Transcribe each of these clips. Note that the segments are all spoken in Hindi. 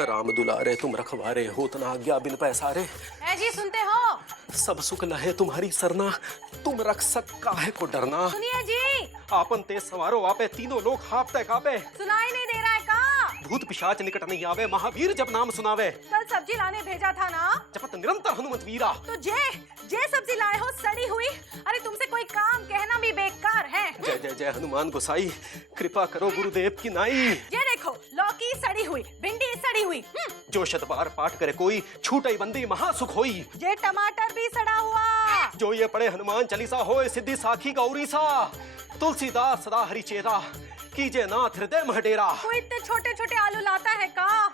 राम दुलारे तुम रखवारे हो तना आज्ञा बिन पैसारे। है जी, सुनते हो? सब सुख लहे तुम्हारी सरना, तुम रक्षक काहे को डरना। सुनिए जी, आपन तेज सवारो आपे, तीनों लोग हाफते कापे। सुनाई नहीं दे रहा है का? भूत पिशाच निकट नहीं आवे, महावीर जब नाम सुनावे। कल सब्जी लाने भेजा था ना? जपत निरंतर हनुमत वीरा। तो जे सब्जी लाए हो सड़ी हुई। अरे तुमसे कोई काम कहना भी बेकार है। जय जय जय हनुमान गोसाई, कृपा करो गुरुदेव की नाई। ये देखो, लौकी सड़ी हुई, भिंडी सड़ी हुई। जो शतबार पाठ करे कोई, छूटई बंदी महासुख होई। ये टमाटर भी सड़ा हुआ। जो ये पढ़े हनुमान चालीसा होए, सिद्धि साखी गौरी सा। तुलसीदास सदा हरिचेरा, कीजे नाथ हृदय मह डेरा। कोई इतने छोटे छोटे आलू लाता है का?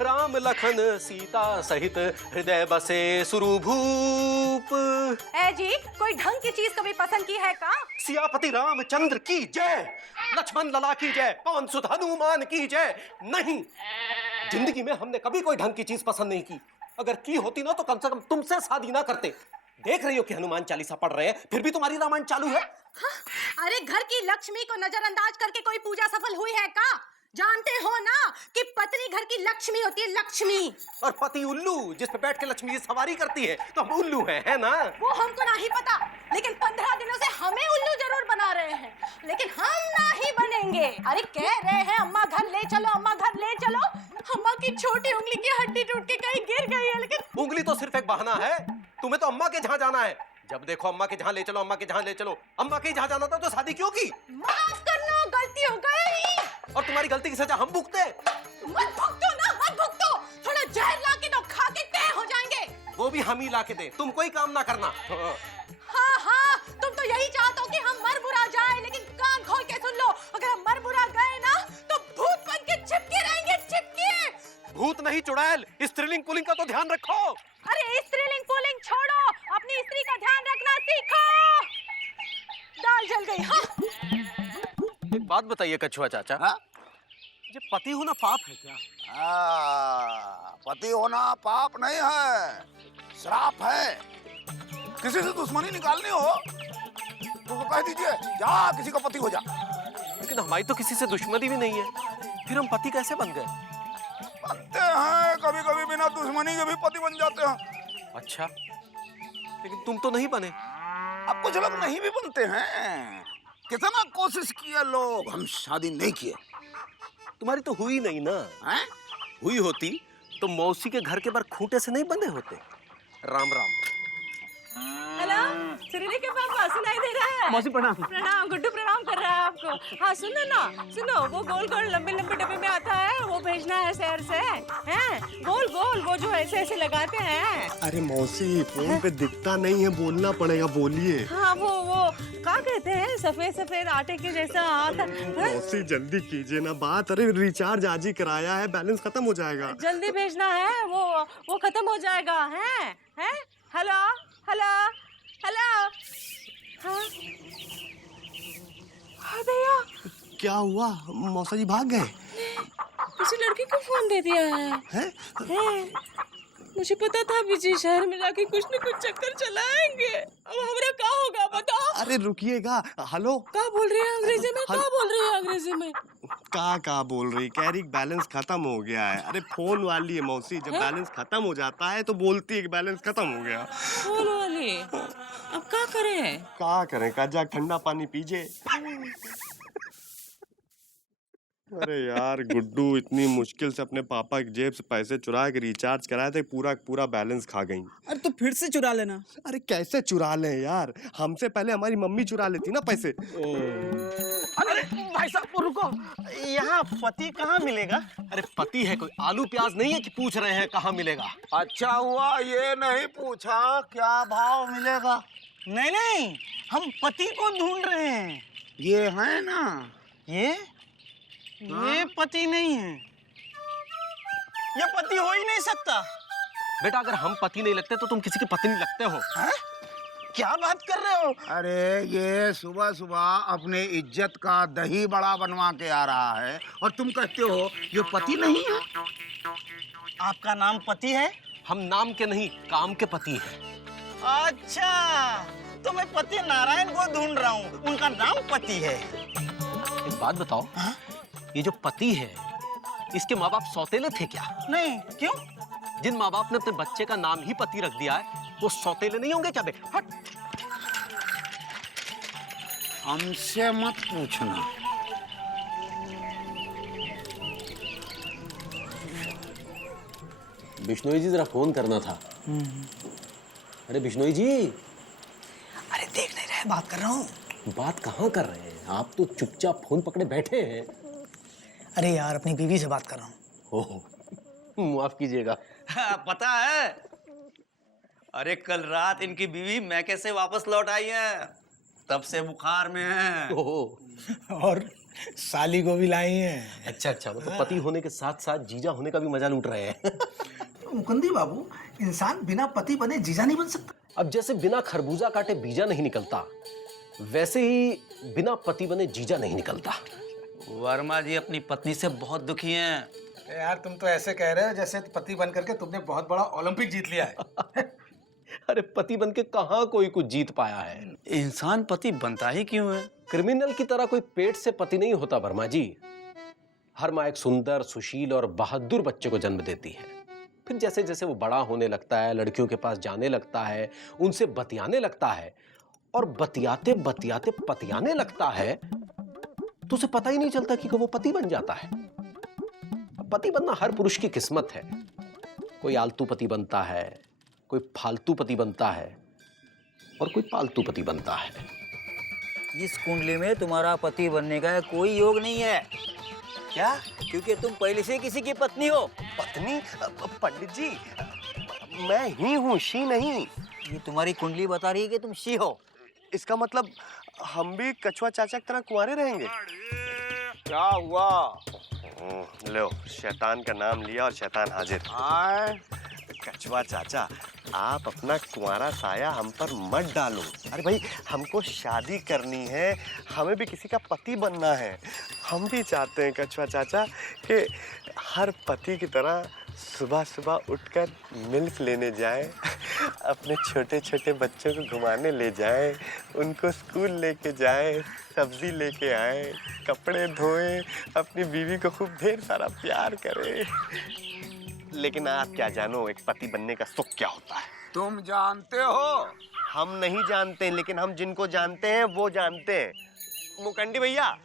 राम लखन सीता सहित हृदय बसे सुरभूप। है जी, कोई ढंग की चीज कभी पसंद की है का? सियापति रामचंद्र की जय, लक्ष्मण लला की जय, पवन सुत हनुमान की जय। नहीं, जिंदगी में हमने कभी कोई ढंग की चीज पसंद नहीं की। अगर की होती ना तो कम से कम तुमसे शादी ना करते। देख रही हो कि हनुमान चालीसा पढ़ रहे हैं, फिर भी तुम्हारी रामायण चालू है। हाँ? अरे घर की लक्ष्मी को नजरअंदाज करके कोई पूजा सफल हुई है का? जानते हो ना कि पत्नी घर की लक्ष्मी होती है, लक्ष्मी। और पति उल्लू, जिस पे बैठ के लक्ष्मी जी सवारी करती है, तो हम उल्लू है ना? वो हमको नहीं पता, लेकिन 15 दिनों से हमें उल्लू जरूर बना रहे हैं, लेकिन हम नहीं बनेंगे। अरे कह रहे हैं अम्मा घर ले चलो, अम्मा घर ले चलो। अम्मा की छोटी उंगली की हड्डी टूट के कहीं गिर गई है, लेकिन उंगली तो सिर्फ एक बहाना है। तुम्हें तो अम्मा के जहाँ जाना है। जब देखो अम्मा के जहाँ ले चलो, अम्मा के जहाँ ले चलो। अम्मा के जहाँ जाना था तो शादी क्यों की? माफ करना, गलती हो गई। और तुम्हारी गलती की सजा हम भुगते। मत भुगतो ना, मत भुगतो। थोड़ा जहर ला के दो, खा के तय हो जाएंगे। वो भी हम ही ला के दे, तुम कोई काम ना करना। हाँ हाँ, तुम तो यही चाहते हो कि हम मर बुरा जाए, लेकिन कान खोल के सुन लो, अगर हम मर बुरा गए ना तो भूत बन के चिपके रहेंगे, चिपके। भूत नहीं चुड़ैल, स्त्रीलिंग पुल्लिंग का तो ध्यान रखो। अरे स्त्रीलिंग पुल्लिंग छोड़ो, अपनी स्त्री का ध्यान रखना सीखो। दाल जल गई। हाँ? एक बात बताइए कछुआ चाचा, हाँ? ये पति होना पाप है क्या? पति होना पाप नहीं है, श्राप है। किसी से दुश्मनी निकालनी हो तो कह दीजिए, जा किसी का पति हो जा। लेकिन हमारी तो किसी से दुश्मनी भी नहीं है, फिर हम पति कैसे बन गए? बनते हैं, कभी कभी बिना दुश्मनी के भी पति बन जाते हैं। अच्छा, लेकिन तुम तो नहीं बने। अब कुछ लोग नहीं भी बनते हैं। कितना कोशिश किया लोग, हम शादी नहीं किए। तुम्हारी तो हुई नहीं ना। हैं? हुई होती तो मौसी के घर के बाहर खूंटे से नहीं बंधे होते। राम राम। हेलो, सुरीली के पापा, सुनाई दे रहा है? मौसी प्रणाम। प्रणाम, गुड्डू प्रणाम कर रहा है आपको। हाँ सुनो ना, सुनो, वो गोल गोल लंबे लंबे डब्बे में आता है, वो भेजना है शहर से। हैं? गोल गोल, वो जो ऐसे ऐसे लगाते हैं। अरे मौसी, फोन पे दिखता नहीं है, बोलना पड़ेगा, बोलिए। हाँ वो क्या कहते हैं, सफेद सफेद आटे के जैसा आता है। मौसी जल्दी कीजिए ना बात। अरे रिचार्ज आज ही कराया है, बैलेंस खत्म हो जाएगा। जल्दी भेजना है, वो खत्म हो जाएगा। हैं? हैं? Hello hello hello. हाँ हाँ भैया, क्या हुआ? मौसा जी भाग गए? किसी लड़की को फोन दे दिया है। हैं? मुझे पता था विजय शहर में जाके कुछ न कुछ चक्कर चलाएंगे। अब हमारा क्या होगा बताओ? अरे रुकिएगा। हेलो, क्या बोल रही है अंग्रेजी में? क्या बोल रही है अंग्रेजी में? का बोल रही? कह रही बैलेंस खत्म हो गया है। अरे फोन वाली है मौसी, जब बैलेंस खत्म हो जाता है तो बोलती है कि बैलेंस खत्म हो गया। फोन वाली? अब क्या करें? क्या करें? काजा ठंडा पानी पीजिए। अरे यार गुड्डू, इतनी मुश्किल से अपने पापा की जेब से पैसे चुरा के रिचार्ज कराए थे, पूरा बैलेंस खा गई। अरे तो फिर से चुरा लेना। अरे कैसे चुरा लें यार, हमसे पहले हमारी मम्मी चुरा लेती ना पैसे। अरे भाई साहब रुको, यहाँ पति कहाँ मिलेगा? अरे पति है कोई आलू प्याज नहीं है कि पूछ रहे हैं कहाँ मिलेगा। अच्छा हुआ ये नहीं पूछा क्या भाव मिलेगा। नहीं नहीं, हम पति को ढूंढ रहे हैं। ये है ना, ये पति नहीं है, ये पति हो ही नहीं सकता। बेटा अगर हम पति नहीं लगते तो तुम किसी की पत्नी लगते हो। है? क्या बात कर रहे हो? अरे ये सुबह सुबह अपने इज्जत का दही बड़ा बनवा के आ रहा है और तुम कहते हो ये पति नहीं है। आपका नाम पति है? हम नाम के नहीं, काम के पति हैं। अच्छा, तो मैं पति नारायण को ढूंढ रहा हूँ, उनका नाम पति है। एक बात बताओ, ये जो पति है इसके माँ बाप सौतेले थे क्या? नहीं, क्यों? जिन माँ बाप ने अपने बच्चे का नाम ही पति रख दिया है वो सौतेले नहीं होंगे क्या बे? हट। हमसे मत पूछना। बिश्नोई जी जरा फोन करना था। अरे बिश्नोई जी। अरे देख नहीं रहे, बात कर रहा हूँ। बात कहाँ कर रहे हैं आप? तो चुपचाप फोन पकड़े बैठे हैं। अरे यार, अपनी बीवी से बात कर रहा हूँ। ओह, माफ कीजिएगा। पता है, अरे कल रात इनकी बीवी मैके से वापस लौट आई है, तब से बुखार में है। ओह, और साली को भी लाई हैं। अच्छा अच्छा, मतलब पति होने के साथ साथ जीजा होने का भी मजा लूट रहे हैं। मुकुंदी बाबू, इंसान बिना पति बने जीजा नहीं बन सकता। अब जैसे बिना खरबूजा काटे बीजा नहीं निकलता, वैसे ही बिना पति बने जीजा नहीं निकलता। वर्मा जी अपनी पत्नी से बहुत दुखी हैं। यार तुम तो ऐसे कह रहे हो जैसे पति बन करके तुमने बहुत बड़ा ओलंपिक जीत लिया है। अरे पति बन के कहाँ कोई कुछ जीत पाया है? इंसान पति बनता ही क्यों है? क्रिमिनल की तरह कोई पेट से पति नहीं होता वर्मा जी। हर माँ एक सुंदर, सुशील और बहादुर बच्चे को जन्म देती है। फिर जैसे जैसे वो बड़ा होने लगता है, लड़कियों के पास जाने लगता है, उनसे बतियाने लगता है और बतियाते बतियाते पतियाने लगता है, तो उसे पता ही नहीं चलता कि वो पति बन जाता है। पति बनना हर पुरुष की किस्मत है। कोई आलतू पति बनता है, कोई फालतू पति बनता है और कोई पालतू पति बनता है। इस कुंडली में तुम्हारा पति बनने का कोई योग नहीं है। क्या? क्योंकि तुम पहले से किसी की पत्नी हो। पत्नी? पंडित जी, मैं ही हूँ, शी नहीं। ये तुम्हारी कुंडली बता रही है कि तुम शी हो। इसका मतलब हम भी कछुआ चाचा की तरह कुंवारे रहेंगे? क्या हुआ? लो, शैतान का नाम लिया और शैतान हाजिर। आए कछुआ चाचा, आप अपना कुंवारा साया हम पर मत डालो। अरे भाई, हमको शादी करनी है, हमें भी किसी का पति बनना है। हम भी चाहते हैं कछुआ चाचा कि हर पति की तरह सुबह सुबह उठकर मिल्क लेने जाएं, अपने छोटे छोटे बच्चों को घुमाने ले जाएं, उनको स्कूल लेके जाएं, सब्जी लेके आएं, कपड़े धोएं, अपनी बीवी को खूब ढेर सारा प्यार करें। लेकिन आप क्या जानो एक पति बनने का सुख क्या होता है? तुम जानते हो? हम नहीं जानते, लेकिन हम जिनको जानते हैं वो जानते हैं। मुकंदी भैया,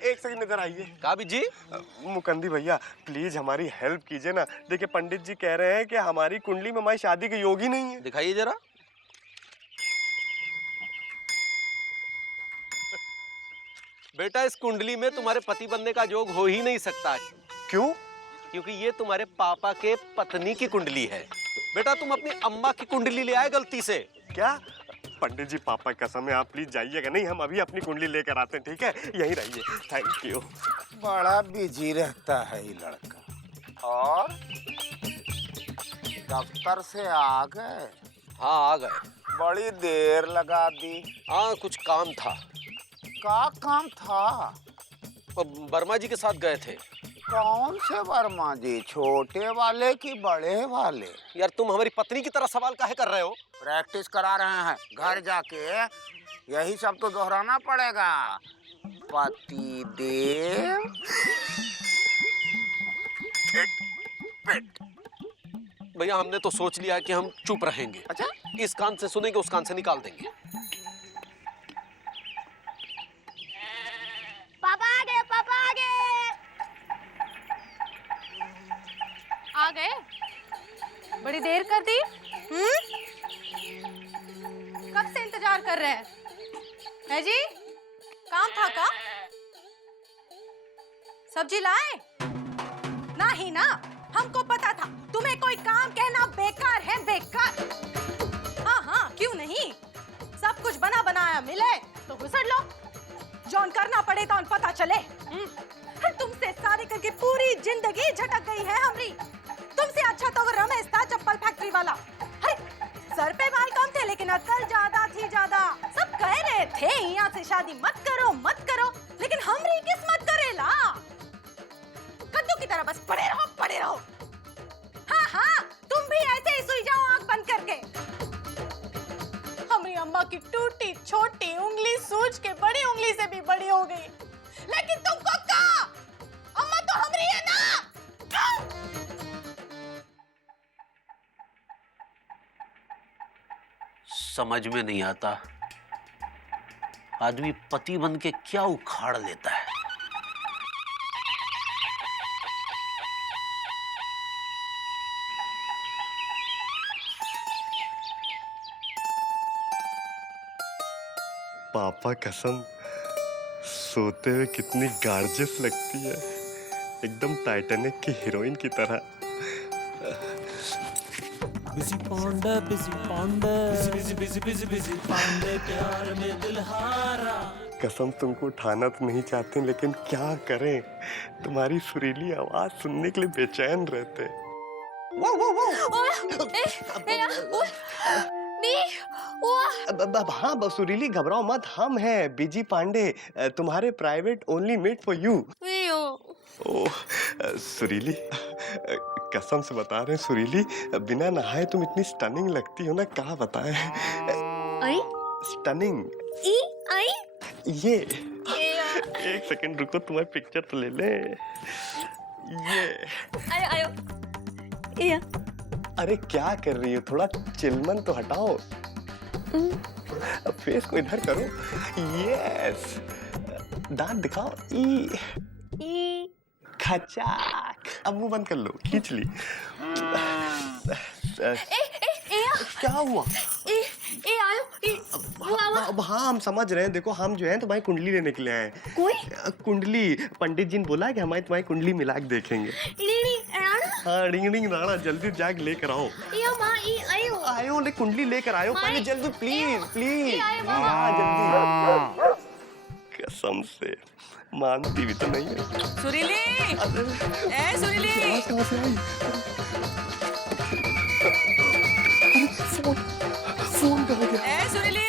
एक सेकंड इधर आइए। काबिज जी, मुकंदी भैया प्लीज हमारी हेल्प कीजिए ना। देखिए पंडित जी कह रहे हैं कि हमारी कुंडली में हमारी शादी के योग ही नहीं है। दिखाइए जरा। बेटा, इस कुंडली में तुम्हारे पति बनने का योग हो ही नहीं सकता। क्यों? क्योंकि ये तुम्हारे पापा के पत्नी की कुंडली है। बेटा, तुम अपनी अम्मा की कुंडली ले आए गलती से। क्या? पंडित जी पापा की कसम है, आप प्लीज जाइएगा नहीं, हम अभी अपनी कुंडली लेकर आते हैं, ठीक है? यहीं रहिए। Thank you. बड़ा बिजी रहता है ये लड़का। और दफ्तर से आ गए? हाँ, आ गए। बड़ी देर लगा दी। हाँ, कुछ काम था। क्या काम था? वर्मा जी के साथ गए थे। कौन से वर्मा जी, छोटे वाले कि बड़े वाले? यार, तुम हमारी पत्नी की तरह सवाल काहे कर रहे हो? प्रैक्टिस करा रहे हैं, घर जाके यही सब तो दोहराना पड़ेगा। पति देव भैया, हमने तो सोच लिया कि हम चुप रहेंगे। अच्छा, इस कान से सुनेंगे, उस कान से निकाल देंगे। पापा आ गए, पापा आ गए। आ गए? बड़ी देर कर दी। कब से इंतजार कर रहे हैं? है जी? काम था का? सब्जी लाए? नहीं ना, हमको पता था तुम्हें कोई काम कहना बेकार है, बेकार। हाँ हाँ, क्यों नहीं? सब कुछ बना बनाया मिले तो घुसड़ लो, जौन करना पड़े तो पता चले। तुमसे शादी करके पूरी जिंदगी झटक गई है हमारी। तुमसे अच्छा तो वो रमेश था, चप्पल फैक्ट्री वाला। सर पे बाल कम थे लेकिन अक्ल ज्यादा थी, ज्यादा। सब कह रहे थे यहाँ से शादी मत करो, मत करो, लेकिन हमारी किस्मत करेला। कद्दू की तरह बस पड़े रहो, पड़े रहो। हाँ हाँ, तुम भी ऐसे ही सुई जाओ आंख बंद करके। हमारी अम्मा की टूटी छोटी उंगली सूज के बड़ी उंगली से भी बड़ी हो गई, लेकिन तुमको क्या? अम्मा तो हमारी है ना। समझ में नहीं आता, आदमी पति बन के क्या उखाड़ लेता है। पापा कसम, सोते हुए कितनी गार्जियस लगती है, एकदम टाइटैनिक की हीरोइन की तरह। Busy Pandey, busy Pandey, busy busy busy busy Pandey, प्यार में दिल हारा। कसम तुमको उठाना तो नहीं चाहते, लेकिन क्या करें, तुम्हारी सुरीली आवाज सुनने के लिए बेचैन रहते। हाँ सुरीली, घबराओ मत, हम हैं बीजी पांडे, तुम्हारे private only made for you. Oh सुरीली, कसम से बता रहे हैं सुरीली, बिना नहाए तुम इतनी स्टनिंग लगती हो ना, क्या बताएं। स्टनिंग। ये एक सेकंड रुको, तुम्हारी पिक्चर तो ले ले। ये अरे क्या कर रही हो, थोड़ा चिलमन तो हटाओ, फेस को इधर करो। यस, दांत दिखाओ। ई खचाक। अब मुंह बंद कर लो, खींच ली। क्या हुआ? अब हाँ हम समझ रहे हैं, देखो हम जो है तुम्हारी कुंडली लेने के लिए आए हैं। कोई कुंडली, पंडित जी ने बोला कि हमारी तुम्हारी कुंडली मिला के देखेंगे। हाँ रिंग राणा, जल्दी जाके लेकर आओ। आयो ले, कुंडली लेकर आयो पहले जल्दी, प्लीज प्लीज। हाँ जल्दी, कसम से मानती भी तो नहीं है। सुरीली, ए सुरीली, कहाँ से आई? फोन कहाँ गया? ए सुरीली,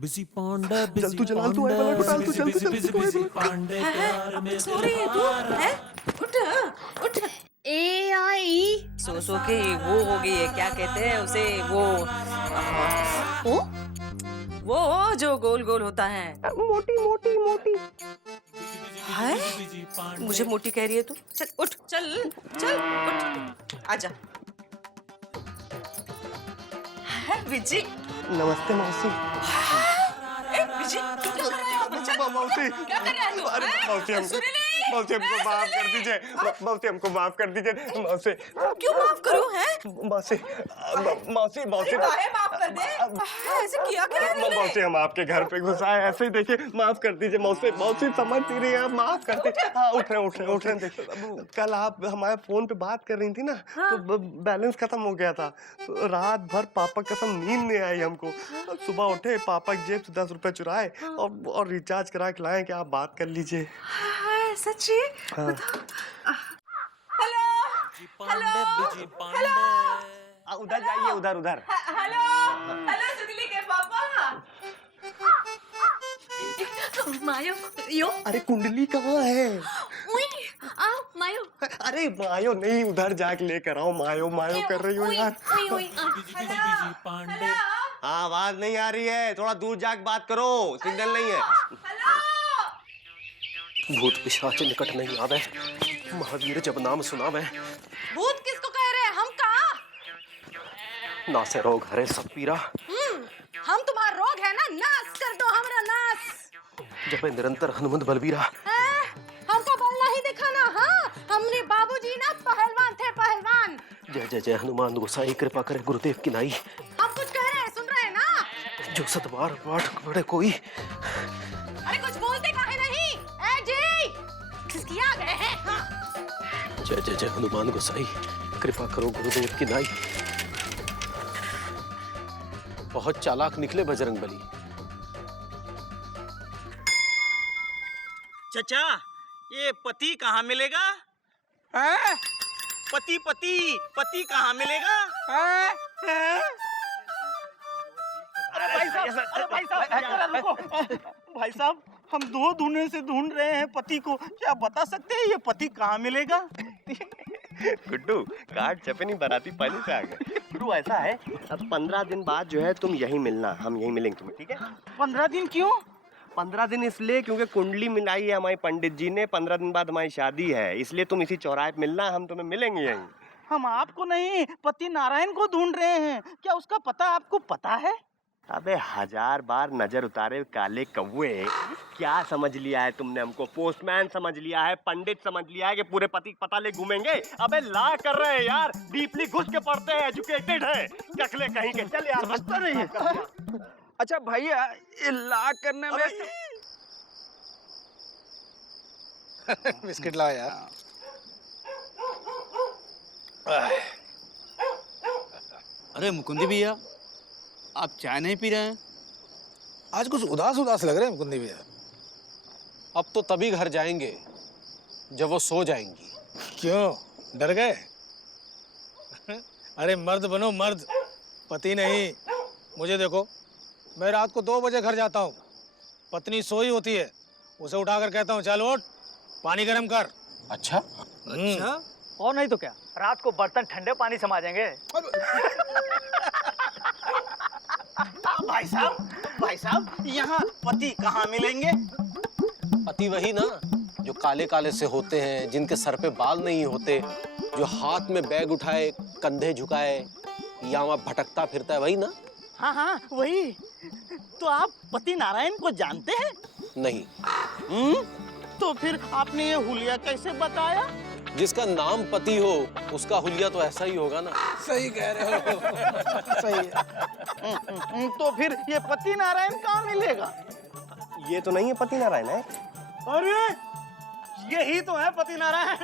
बिजी पांडे, बिजी तू जला, तू आए वाला डाल, तू जल्दी जल्दी बिजी पांडे, प्यार में सो रही है तू? हैं? उठ उठ। सो के वो हो गई है, क्या कहते हैं उसे, वो जो गोल गोल होता है। मोटी मोटी मोटी। है? मुझे मोटी कह रही है तू? चल उठ, चल चल उठ, आजा। विजी, नमस्ते मौसी। विजी, तू क्या कर रहा है? चल, मौसी, क्या कर रहा है तू? अरे मौसी हमको माफ कर दीजिए, मौसी हमको माफ कर दीजिए, मौसी। क्यों माफ करूं, हैं? मौसी मौसी मौसी माफ कर दे। ऐसे किया क्या है तूने? मौसी हम आपके घर पे घुस आए, ऐसे ही देखिए, माफ कर दीजिए मौसी। मौसी समझ नहीं रही आप, माफ कर दीजिए। हाँ उठ रहे देखिए, कल आप हमारे फोन पे बात कर रही थी ना, तो बैलेंस खत्म हो गया था, तो रात भर पापा कसम नींद नहीं आई हमको। सुबह उठे, पापा की जेब से 10 रुपए चुराए और रिचार्ज करा के लाए कि आप बात कर लीजिए। सच्ची? हाँ। Hello busy Pandey. उधर जाइए, उधर उधर। हेलो सुनीली के पापा। मायो, यो, अरे कुंडली कहाँ है? आओ मायो। अरे मायो नहीं, उधर जाके लेकर आओ। मायो मायो कर रही हो यार। बिजी पांडे। हाँ आवाज नहीं आ रही है, थोड़ा दूर जाके बात करो, सिग्नल नहीं है। भूत पिशाच निकट नहीं आवे, महावीर जब नाम सुनावे। भूत किसको कह रहे हैं, हम कहाँ? ना से रोग हरे सब पीरा। हम तुम्हारा रोग है ना, नाश कर दो हमारा नाश। जब निरंतर हनुमंत बलबीरा। हमको बल नहीं दिखाना। हाँ, हमने बाबूजी ना पहलवान थे, पहलवान। जय जय जय हनुमान गोसाई, कृपा करे गुरुदेव की नाई। हम कुछ कह रहे हैं, सुन रहे हैं ना? जो सतवार पाठ पढ़े कोई। अरे कुछ बोलते काहे नहीं? ए जी, खिसकिया गए हैं। हाँ। जय जय जय हनुमान गोसाई, कृपा करो गुरुदेव की नाई। बहुत चालाक निकले बजरंगबली। चचा, ये पति कहाँ मिलेगा? पति कहाँ मिलेगा? भाई साहब, हम दो ढूंढने से ढूंढ रहे हैं पति को, क्या बता सकते हैं ये पति कहाँ मिलेगा? गुड्डू, कार्ड चपनी बाराती पहले से आ गए। गुड्डू ऐसा है, अब 15 दिन बाद जो है तुम यहीं मिलना, हम यहीं मिलेंगे तुम्हें, ठीक है? 15 दिन क्यों? 15 दिन इसलिए क्योंकि कुंडली मिलाई है हमारी पंडित जी ने, 15 दिन बाद हमारी शादी है, इसलिए तुम इसी चौराहे पे मिलना, हम तुम्हें मिलेंगे यहीं। हम आपको नहीं पति नारायण को ढूंढ रहे हैं। क्या उसका पता आपको पता है? अबे 1000 बार नजर उतारे काले कौवे, क्या समझ लिया है तुमने हमको? पोस्टमैन समझ लिया है, पंडित समझ लिया है कि पूरे पति पता ले घूमेंगे? अबे ला कर रहे हैं यार, डीपली घुस के पढ़ते हैं, एजुकेटेड है, कखले कहीं के। चल यार, समझता नहीं है। अच्छा भैया, ये ला करने में बिस्किट लाओ यार। अरे मुकुंदी भैया, आप चाय नहीं पी रहे हैं? आज कुछ उदास उदास लग रहे हैं मुकुंदी भैया। अब तो तभी घर जाएंगे जब वो सो जाएंगी। क्यों, डर गए? अरे मर्द बनो मर्द, पति नहीं। मुझे देखो, मैं रात को 2 बजे घर जाता हूँ, पत्नी सोई होती है, उसे उठाकर कहता हूँ चल उठ, पानी गर्म कर। अच्छा? अच्छा? और नहीं तो क्या, रात को बर्तन ठंडे पानी से मांजेंगे। भाई साहब, यहाँ पति कहाँ मिलेंगे? पति वही ना जो काले काले से होते हैं, जिनके सर पे बाल नहीं होते, जो हाथ में बैग उठाए, कंधे झुकाए, या वहाँ भटकता फिरता है, वही ना? हाँ हाँ वही। तो आप पति नारायण को जानते हैं? नहीं। तो फिर आपने ये हुलिया कैसे बताया? जिसका नाम पति हो उसका हुलिया तो ऐसा ही होगा ना। सही कह रहे हो। सही है। तो फिर ये पति नारायण कहाँ मिलेगा? ये तो नहीं है पति नारायण है। अरे यही तो है पति नारायण।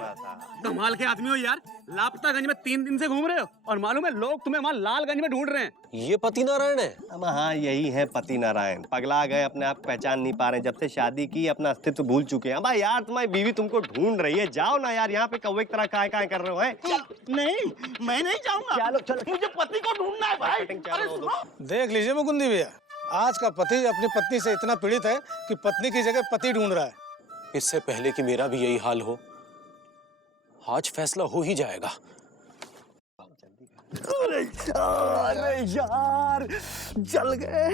कमाल के आदमी हो यार, लापतागंज में 3 दिन से घूम रहे हो और मालूम है लोग तुम्हें वहाँ लालगंज में ढूंढ रहे हैं। ये पति नारायण है? अब हाँ, यही है पति नारायण। पगला गए, अपने आप पहचान नहीं पा रहे, जब से शादी की अपना अस्तित्व भूल चुके हैं। भाई यार, तुम्हारी बीवी तुमको ढूंढ रही है, जाओ ना यार, यहाँ पे कौवे की तरह काय कर रहे हो? नहीं, मैं नहीं जाऊंगा। चलो चलो, मुझे पति को ढूंढना है भाई। अरे सुनो, देख लीजिए मुकुंदी भैया, आज का पति अपनी पत्नी से इतना पीड़ित है कि पत्नी की जगह पति ढूंढ रहा है। इससे पहले कि मेरा भी यही हाल हो, आज फैसला हो ही जाएगा। अरे यार, जल गए।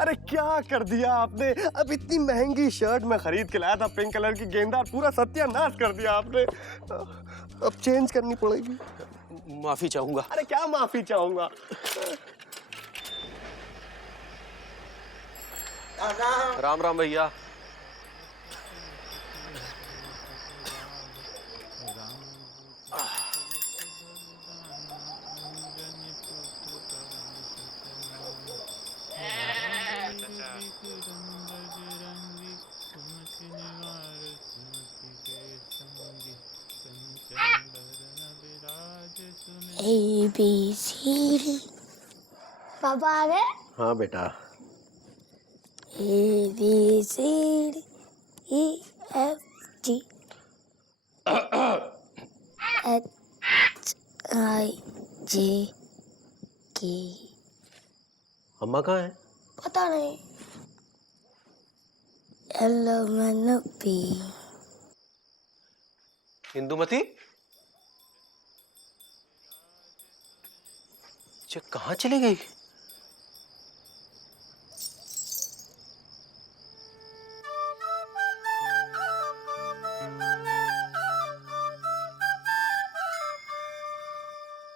अरे क्या कर दिया आपने? अब इतनी महंगी शर्ट मैं खरीद के लाया था, पिंक कलर की गेंदा, पूरा सत्यानाश कर दिया आपने। अब चेंज करनी पड़ेगी। माफी चाहूंगा। अरे क्या माफी चाहूंगा? राम राम भैया। ABC पापा आ गए? हाँ बेटा। ABCD EFG HIJK। अम्मा कहाँ है? पता नहीं। LMNP। इंदुमती, कहाँ चली गई?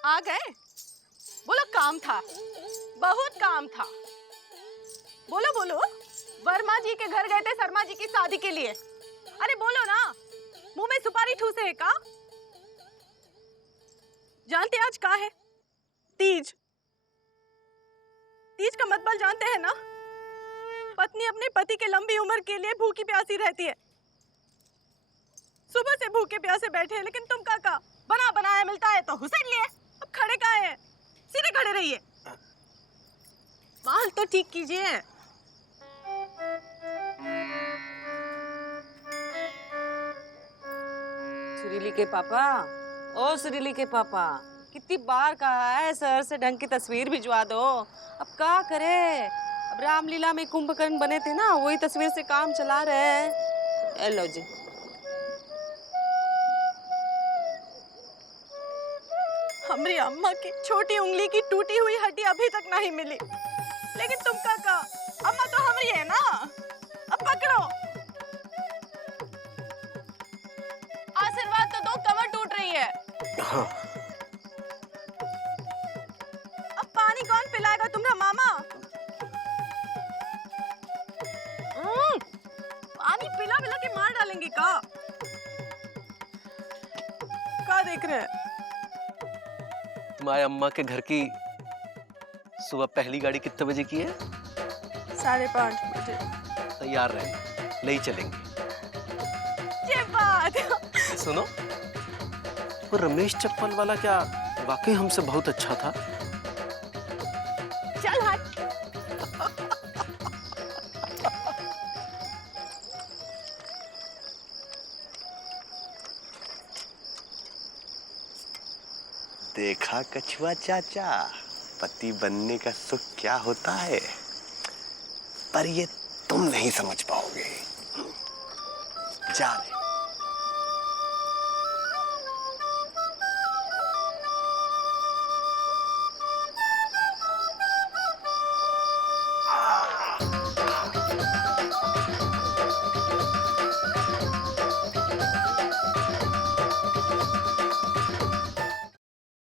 आ गए? बोलो काम था, बहुत काम था। बोलो बोलो, वर्मा जी के घर गए थे शर्मा जी की शादी के लिए। अरे बोलो ना, मुंह में सुपारी ठूसे है का? जानते आज का है? तीज। तीज का मतलब जानते हैं ना? पत्नी अपने पति के लंबी उम्र के लिए भूखी प्यासी रहती है। सुबह से भूखे प्यासे बैठे हैं, लेकिन तुम का बना बनाया मिलता है तो हुसैन लिए। अब खड़े काहे हैं? सीधे खड़े रहिए। बाल तो ठीक कीजिए। सुरीली के पापा, ओ सुरीली के पापा, कितनी बार कहा है सर से ढंग की तस्वीर भिजवा दो। अब क्या करे, अब रामलीला में कुंभकर्ण बने थे ना, वही तस्वीर से काम चला रहे हैं। लो जी। हमारी अम्मा की छोटी उंगली की टूटी हुई हड्डी अभी तक नहीं मिली, लेकिन तुम का अम्मा तो हमारी है ना। अब पकड़ो, आशीर्वाद तो दो, कमर टूट रही है। हाँ। पिलाएगा तुम्हारा मामा? पानी पिला पिला के मार डालेंगे का? क्या देख रहे हैं? तुम्हारे अम्मा के घर की सुबह पहली गाड़ी कितने बजे की है? 5:30 बजे। तैयार रहना, ले ही चलेंगे। ये बात। सुनो, वो रमेश चप्पल वाला क्या वाकई हमसे बहुत अच्छा था? चल हट। देखा कछुआ चाचा, पति बनने का सुख क्या होता है, पर ये तुम नहीं समझ पाओगे। जा रहे